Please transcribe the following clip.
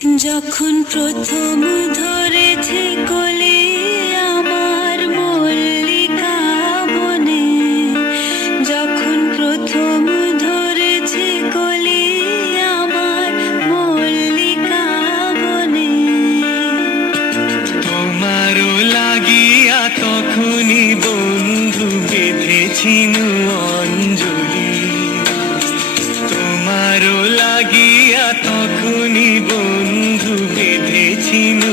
যখন প্রথম ধরেছে কোলে আমার মল্লিকা বনে, যখন প্রথম ধরেছে কোলে আমার মল্লিকা বনে, তোমারও লাগিয়া তখনই বন্ধু বেঁধেছিনু অঞ্জলি, তোমারও লাগিয়া তখনই বন্ধু বেঁধেছিনু